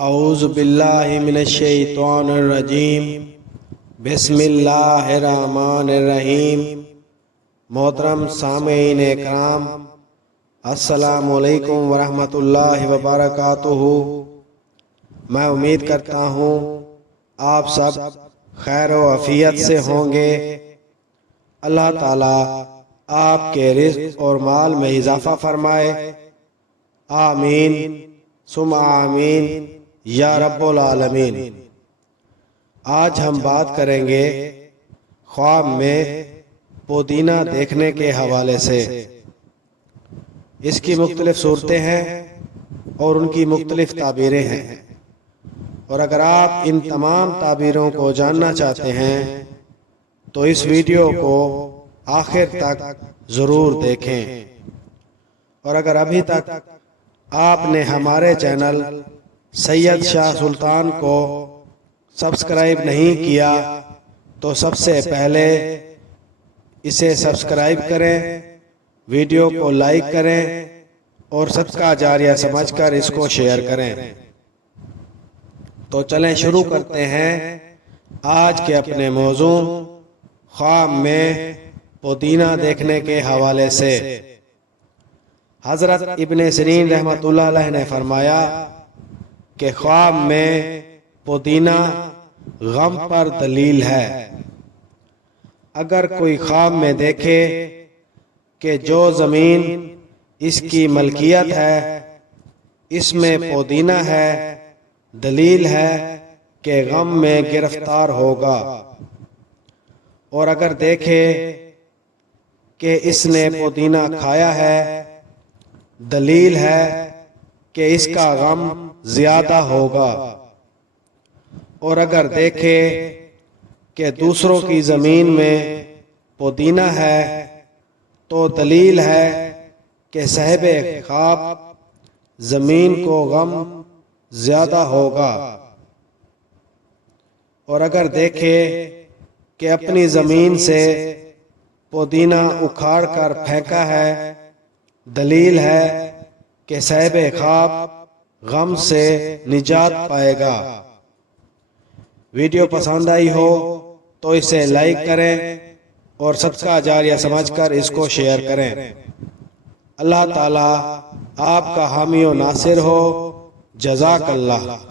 اعوذ باللہ من الشیطان الرجیم بسم اللہ الرحمن الرحیم۔ محترم سامعین اکرام، السلام علیکم ورحمۃ اللہ وبرکاتہ۔ میں امید کرتا ہوں آپ سب خیر و عافیت سے ہوں گے۔ اللہ تعالیٰ آپ کے رزق اور مال میں اضافہ فرمائے، آمین ثم آمین یا رب العالمین۔ آج ہم بات کریں گے خواب میں پودینہ دیکھنے کے حوالے سے۔ اس کی مختلف صورتیں ہیں اور ان کی مختلف تعبیریں ہیں، اور اگر آپ ان تمام تعبیروں کو جاننا چاہتے ہیں تو اس ویڈیو کو آخر تک ضرور دیکھیں۔ اور اگر ابھی تک آپ نے ہمارے چینل سید شاہ سلطان کو سبسکرائب نہیں کیا تو سب سے پہلے اسے سبسکرائب کریں، ویڈیو کو لائک کریں اور صدقہ جاریہ سمجھ کر اس کو شیئر کریں۔ تو چلیں شروع کرتے ہیں آج کے اپنے موضوع خواب میں پودینہ دیکھنے کے حوالے سے۔ حضرت ابن سیرین رحمۃ اللہ علیہ نے فرمایا کہ خواب میں پودینہ غم پر دلیل ہے۔ اگر کوئی خواب میں دیکھے کہ جو زمین اس کی ملکیت ہے اس میں پودینہ ہے، دلیل ہے کہ غم میں گرفتار ہوگا۔ اور اگر دیکھے کہ اس نے پودینہ کھایا ہے، دلیل ہے کہ اس کا غم زیادہ ہوگا۔ اور اگر دیکھے کہ دوسروں کی زمین میں پودینہ ہے تو دلیل ہے کہ صاحب خواب زمین کو غم زیادہ ہوگا۔ اور اگر دیکھے کہ اپنی زمین سے پودینہ اکھاڑ کر پھینکا ہے، دلیل ہے کہ صاحب خواب غم سے نجات پائے گا۔ ویڈیو پسند آئی ہو تو اسے لائک کریں اور صدقہ جاریہ سمجھ کر اس کو شیئر کریں۔ اللہ تعالیٰ آپ کا حامی و ناصر ہو۔ جزاک اللہ۔